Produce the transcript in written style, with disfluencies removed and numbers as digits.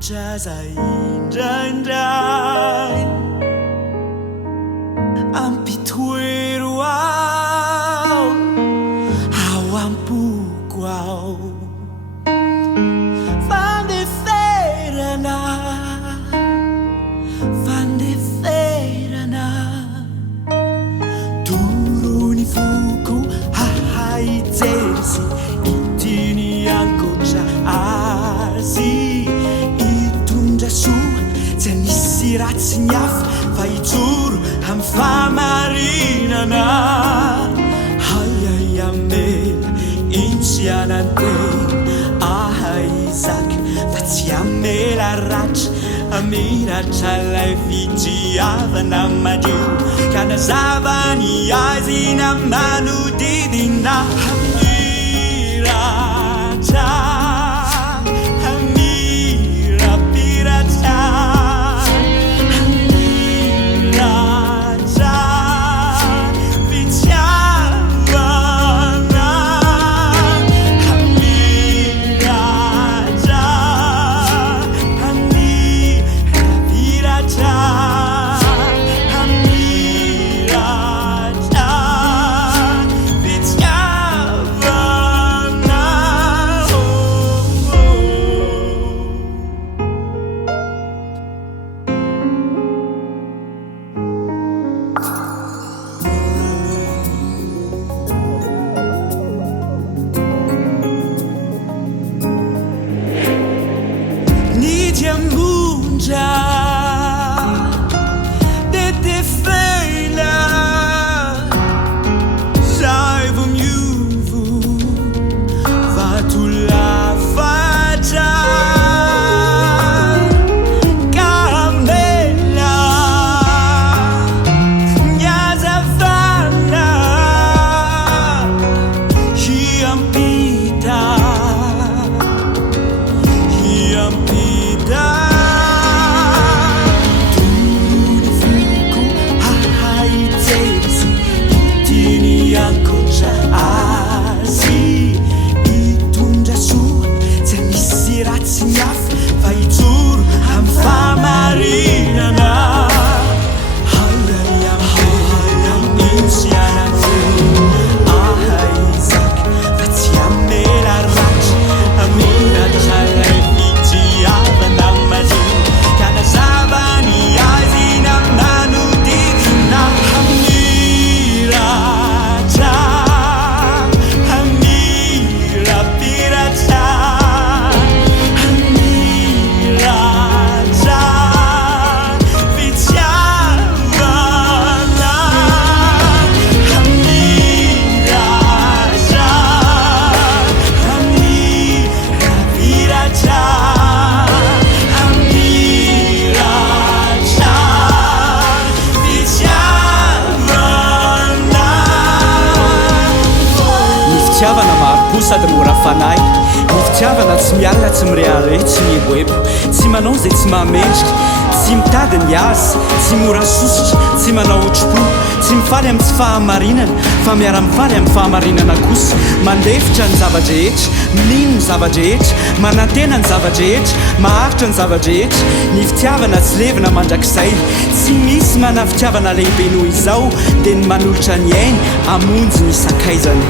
jaza indraindray ampitoero ao ao ampoko ao fandeferana turuni fuku hahaijersy itiny ankotra azy itondra soa tsy anisy ratsy ny hafa fa ijoro amy famarinana hayay amela intsy anantena ahaizaky fa tsy amela ratra amiratra lay fitiavana madio ka nazavany azy na manodidina hamiratra hamirapiratra hamiratra fitiavana hamiratra hamirapiratra Sady mora fanay ny fitiavana tsy mialina tsy mireale tsy mieboebo tsy manao zay tsy mahamendrika tsy mitady ny azy tsy mora sositra tsy manao otroko tsy mifaly amy tsy fahamarinana fa miara-mifaly amy fahamarinana kosa mandefitra ny zavadrehetra minino ny zavadrehetra manantena ny zavadrehetra maharitra ny zavadrehetra ny fitiavana tsy levina mandrakizay tsy misy mana fitiavana lehibe noho izao dia ny manolotra ny ainy amonjy ny sakaizany